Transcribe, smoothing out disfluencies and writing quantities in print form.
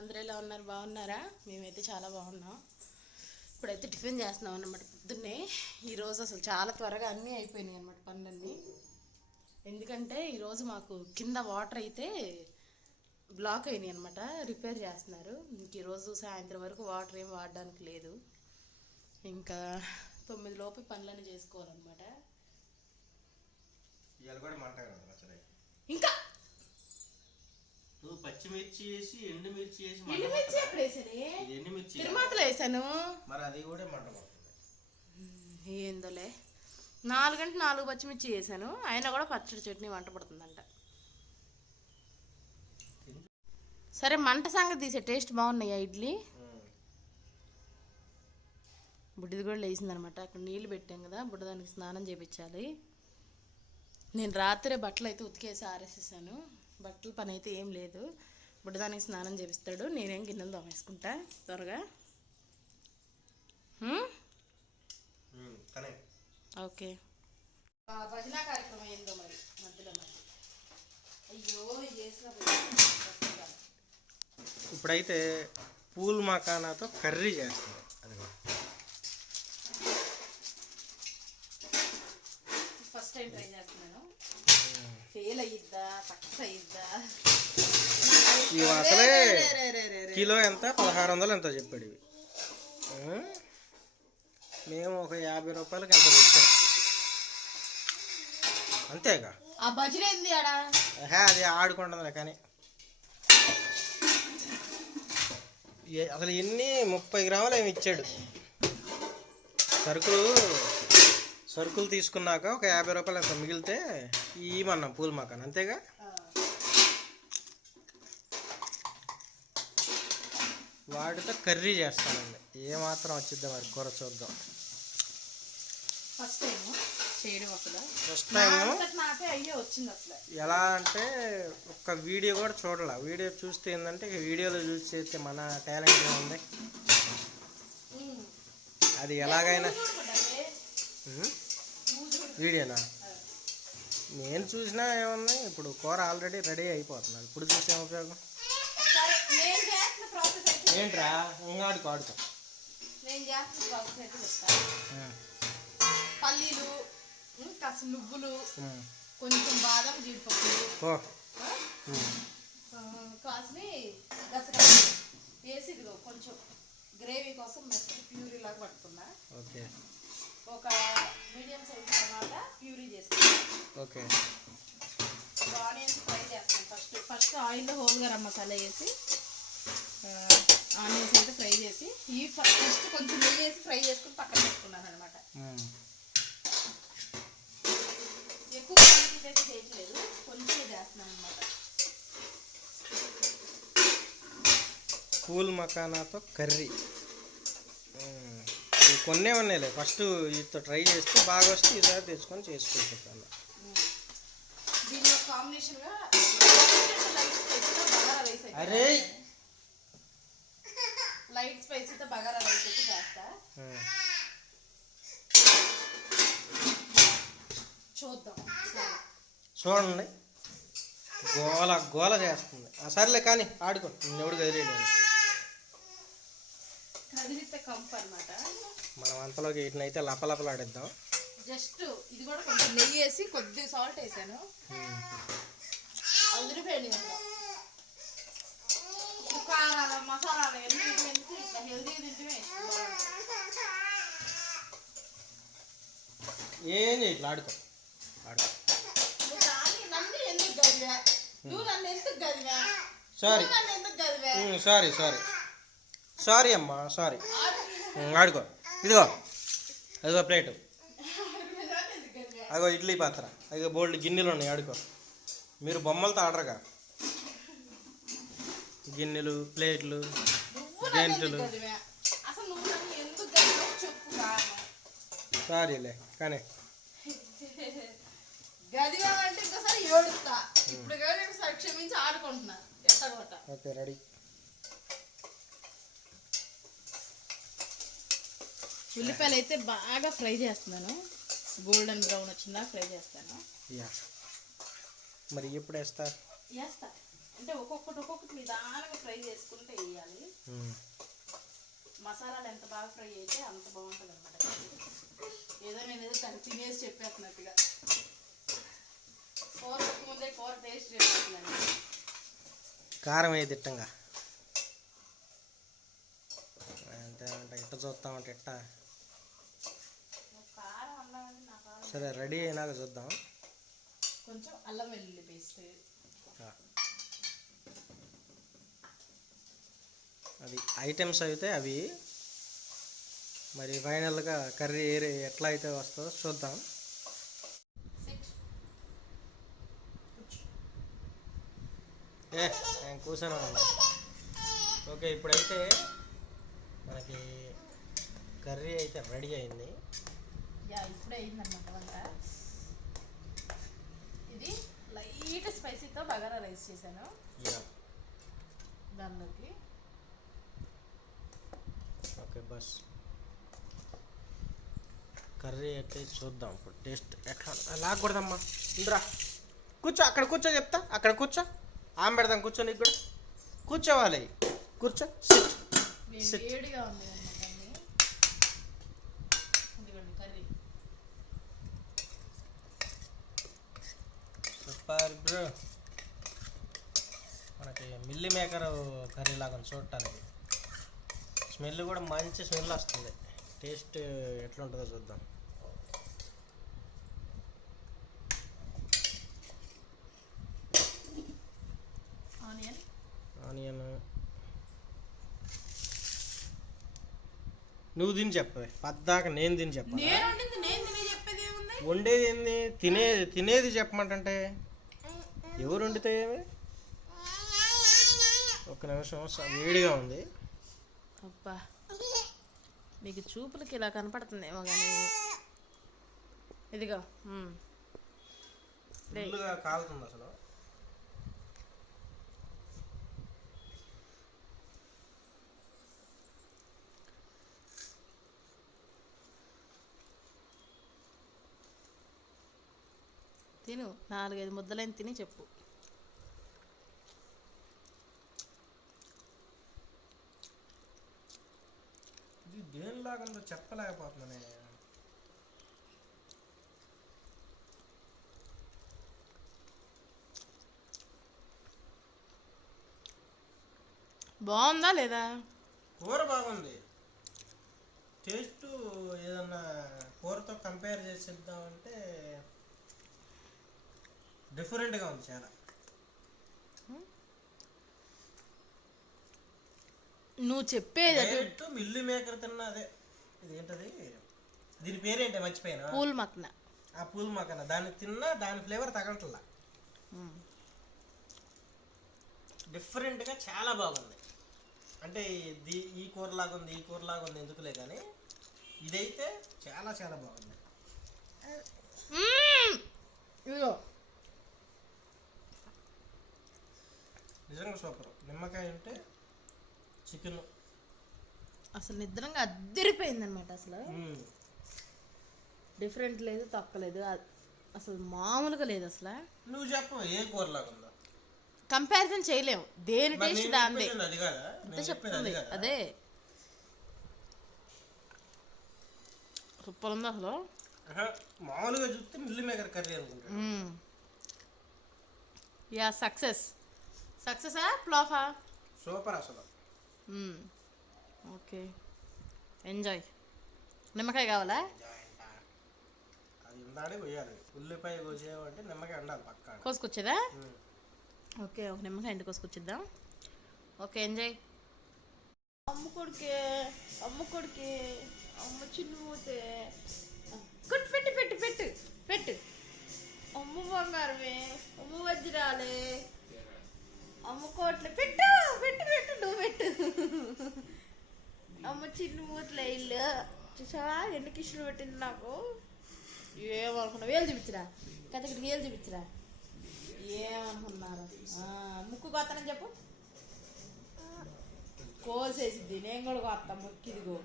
అందరూ ఎలా ఉన్నారు? బాగున్నారా? మేమైతే చాలా బాగున్నాం. ఇప్పుడైతే టిఫిన్ చేస్తున్నాం అన్నమాట. పొద్దున్నే ఈరోజు అసలు చాలా త్వరగా అన్నీ అయిపోయినాయి అన్నమాట పనులన్నీ. ఎందుకంటే ఈరోజు మాకు కింద వాటర్ అయితే బ్లాక్ అయినాయి అనమాట, రిపేర్ చేస్తున్నారు. ఇంక ఈరోజు సాయంత్రం వరకు వాటర్ ఏం వాడడానికి లేదు. ఇంకా 9 లోపు పనులన్నీ చేసుకోవాలన్నమాట. ఇంకా పచ్చిమిర్చి వేసి ఎండుమిర్చి వేసి ఎండుమిర్చి ఎప్పుడు వేసానే? ఎండుమిర్చి తిరుమాతలో వేసాను. మరి అది కూడా మంట పడుతుంది. ఏందోలే, 4 గంటలు 4 పచ్చిమిర్చి వేసాను, అయినా కూడా పచ్చడి చట్నీ వంట పడుతుందంట. సరే మంట సంగతి తీసే. టేస్ట్ బాగున్నాయా ఇడ్లీ? బుడ్డిది కూడా లేచిందనమాట. అక్కడ నీళ్ళు పెట్టాం కదా, బుడ్డదానికి స్నానం చేయించాలి. నేను రాత్రే బట్టలు అయితే ఉతికేసి ఆరేసేసాను. బట్టల పని అయితే ఏం లేదు. బుడ్డదానికి స్నానం చేపిస్తాడు, నేనేం గిన్నెలు తోమేసుకుంటా త్వరగా. ఓకే. భజన కార్యక్రమం ఏందో మరి మధ్యలో మరి. అయ్యో ఇప్పుడైతే పూల్ మకానాతో కర్రీ చేస్తాం. ఫస్ట్ టైం ట్రై చేస్తున్నాను. ఫెయిల్ అయ్యిద్దా సక్సెస్ అయ్యిద్దా? ఈ అసలే కిలో ఎంత 1600 ఎంతో చెప్పాడు. ఇవి మేము ఒక 50 రూపాయలకి ఎంత తెచ్చాం అంతేగా. ఆ బజ్జీ ఏంది ఆడా? అది ఆడుకుంటుందిలే. కానీ అసలు ఎన్ని 30 గ్రాములు ఏమి ఇచ్చాడు. సరుకులు తీసుకున్నాక ఒక 50 రూపాయలు ఎంత మిగిలితే ఇవ్వమన్నాం పూల్ మకాన్, అంతేగా. వాటితో కర్రీ చేస్తానండి. ఏమాత్రం వచ్చిద్దాం మరి, కూర చూద్దాం. ఫస్ట్ టైం ఎలా అంటే ఒక్క వీడియో కూడా చూడాల. వీడియో చూస్తే ఏంటంటే వీడియోలో చూసి చేస్తే మన టాలెంట్ ఏముంది, అది ఎలాగైనా. వీడియోనా నేను చూసినా ఏముంది, ఇప్పుడు కూర ఆల్రెడీ రెడీ అయిపోతున్నది. ఇప్పుడు చూసి ఏం ఉపయోగం? ఏంట్రా ఇంకా ఆడుకో. పల్లీలు, కాస్త నువ్వులు, కొంచెం బాదం, జీడిపప్పు కాసి గసగసాలు వేసి ఇదిగో కొంచెం గ్రేవీ కోసం మెత్తటి ప్యూరీ లాగా పట్టుకున్నా. ఓకే. ఒక మీడియం సైజ్ టమాటా ప్యూరీ చేసుకున్నా. ఓకే. ఆనియన్స్ ఫ్రై చేస్తాను. ఫస్ట్ ఆయిల్లో హోల్ గరం మసాలా వేసి ఆనియన్స్ అయితే ఫ్రై చేసి ఫస్ట్ కొంచెం నెయ్యి వేసి ఫ్రై చేసుకుని పక్కన పెట్టుకున్నాను అనమాట. ఎక్కువ క్వాంటిటీ అయితే చేయట్లేదు, కొంచెం చేస్తున్నాను అనమాట. పూల్ మకానాతో కర్రీ కొన్నే ఉన్నాయిలే. ఫస్ట్ వీటితో ట్రై చేస్తే బాగా వస్తే ఈసారి తెచ్చుకొని చేసుకుంటాను. దీనిలో కాంబినేషన్గా అరే లైట్ స్పైసీతో బగారా రైస్ అయితే చేస్తా. చూడండి, గోల గోల చేస్తుంది. సర్లే కానీ ఆడుకో, ఎవడు కదిలేడు. కదిలితే కంపు అనమాట. మనం అంతలోకి వీటినైతే లపలపలాడిద్దాం. జస్ట్ ఇది కూడా కొంచెం నెయ్యి వేసి కొద్దిగా సాల్ట్ వేసాను. అదిరిపోయింది. కారాలు మసాలాలు ఎన్ని ఎందుకు ఇట్లా హెల్దీగా తింటే ఏం చేయట్లా. ఆడుకో ఆడుకో. నన్ను ఎందుకు గదివా? నువ్వు నన్ను ఎందుకు గదివా? సారీ సారీ సారీ సారీ అమ్మా, సారీ. ఆడుకో. ఇదిగో అదిగో ప్లేటు, అదిగో ఇడ్లీ పాత్ర, అదిగో బోల్డ్ గిన్నెలు ఉన్నాయి. ఆడుకో. మీరు బొమ్మలతో ఆడరుగా, గిన్నెలు, ప్లేట్లు, గంటలు. సారీలే కానీ ఓకే రెడీ. ఉల్లిపాయలు అయితే బాగా ఫ్రై చేస్తున్నాను. గోల్డెన్ బ్రౌన్ వచ్చిందా ఫ్రై చేస్తాను. మరి ఎప్పుడు వేస్తా? అంటే ఒక్కొక్కటి నిదానంగా ఫ్రై చేసుకుంటే వేయాలి. మసాలాలు ఎంత బాగా ఫ్రై అయితే అంత బాగుంటుంది అన్నమాట. ఏదో నేనేదో తినేసి చెప్పేస్తున్నట్టుగా కూర ముందే కూర టేస్ట్ చెప్పేస్తున్నాను. కారం వేయి తిట్టంగా అంతే అంటే ఇట్ట చూస్తామంటే ఇట్ట. కారం అల్లం నా కారం సరే రెడీ అయినాక చూద్దాం. కొంచెం అల్లం వెల్లుల్లి పేస్ట్, అది ఐటమ్స్ అయితే అవి. మరి ఫైనల్గా కర్రీ ఎట్లా అయితే వస్తుందో చూద్దాం. నేను కూర్చొని ఉన్నా. ఓకే, ఇప్పుడైతే మనకి కర్రీ అయితే రెడీ అయింది. ఇప్పుడే అయిందన్నమాట వంట. ఇది లైట్ స్పైసీతో బగారా రైస్ చేశాను. దానిలోకి ఓకే బస్ కర్రీ అయితే చూద్దాం ఇప్పుడు టేస్ట్ ఎట్లా. లాగకూడదమ్మా, ఇంద్రా కూర్చో, అక్కడ కూర్చో చెప్తా, అక్కడ కూర్చో. ఆమె పెడదాం, కూర్చో. నీకు కూడా కూర్చోవాలి, కూర్చో. వేడిగా ఉంది అన్నమాట. ఇదిగోండి కర్రీ. Super bro. మనకి మిల్లీ మేకర్ కర్రీ లాగా చూడటానికి. స్మెల్ కూడా మంచి స్మెల్ వస్తుంది. టేస్ట్ ఎట్లా ఉంటుందో చూద్దాం. ఆనియన్ నువ్వు తిని చెప్పవే, పద్దాక నేను తిని చెప్ప. వండేది ఏంది, తినేది చెప్పమంటే ఎవరు వండితే ఏమి. ఒక్క నిమిషం, వేడిగా ఉంది. అబ్బా, మీకు చూపులకి ఇలా కనపడుతుందేమో కానీ ఇదిగో ఫుల్గా కాలుతుంది అసలు. తిను, 4-5 ముద్దలైన తిని చెప్పు. ఇది దేనిలాగా చెప్పలేకపోతున్నానే. బాగుందా లేదా? కూర బాగుంది. టేస్ట్ ఏదన్నా కూరతో కంపేర్ చేసి చెప్దామంటే డిఫరెంట్గా ఉంది చాలా. నువ్వు చెప్పేది మిల్లీ మేకర్ తిన్నా అదే. ఇదేంటది, దీని పేరేంటి మర్చిపోయాను. పూల్ మక్కన. ఆ పూల్ మక్కన దాన్ని తిన్నా దాని ఫ్లేవర్ తగలట్లా. డిఫరెంట్గా చాలా బాగుంది. అంటే ఈ కూరలాగా ఉంది, ఈ కూరలాగా ఉంది ఎందుకులే కానీ ఇదైతే చాలా చాలా బాగుంది. నిజంగా సూపర్. నిమ్మకాయ ఉంటే చికెన్ అసలు నిద్రంగా అద్దరిపోయింది అనమాట. అసలు డిఫరెంట్ లేదు, తక్కలేదు, అసలు మామూలుగా లేదు అసలు. నువ్వు చెప్పు ఏ కూరలాగా ఉందో. కంపారిజన్ చేయలేము, దేని టేస్ట్ దాందే. అది కదా చెప్తుంది అదే. సూపర్ ఉంది అసలు. మామూలుగా చూస్తే మిల్లీ మేకర్ కర్రీ అనుకుంటా. యా, సక్సెసా ఫ్లాఫా? సూపర్ అసలు. Okay, enjoy. నిమ్మకాయ కావాలా? అది ఇందాడే కొయ్యాలి. ఉల్లిపాయ కోసేవంటే నిమ్మకాయ ఉండాలి పక్కా. కోసుకొచ్చేదా? ఓకే, ఒక నిమ్మకాయ ఇంటికి కోసుకొచ్చిద్దాం. Okay, enjoy. అమ్మ కొడుకే, అమ్మ చిన్నపోతే పెట్టు. అమ్మ బంగారమే, అమ్మ వజ్రాలే, అమ్మ కోట్లే. పెట్టు, నువ్వు పెట్టు. అమ్మ చిన్న మూతలే ఇల్లు చూసావా ఎన్ని కిష్లు పెట్టింది నాకు. ఏమనుకున్నావు? వేలు చూపించరా, కథకి వేలు చూపించరా. ఏమనుకున్నారు? ముక్కు కొత్తనని చెప్పు. కోసేసిద్ది, నేను కూడా కొత్త ముక్కిదిగో.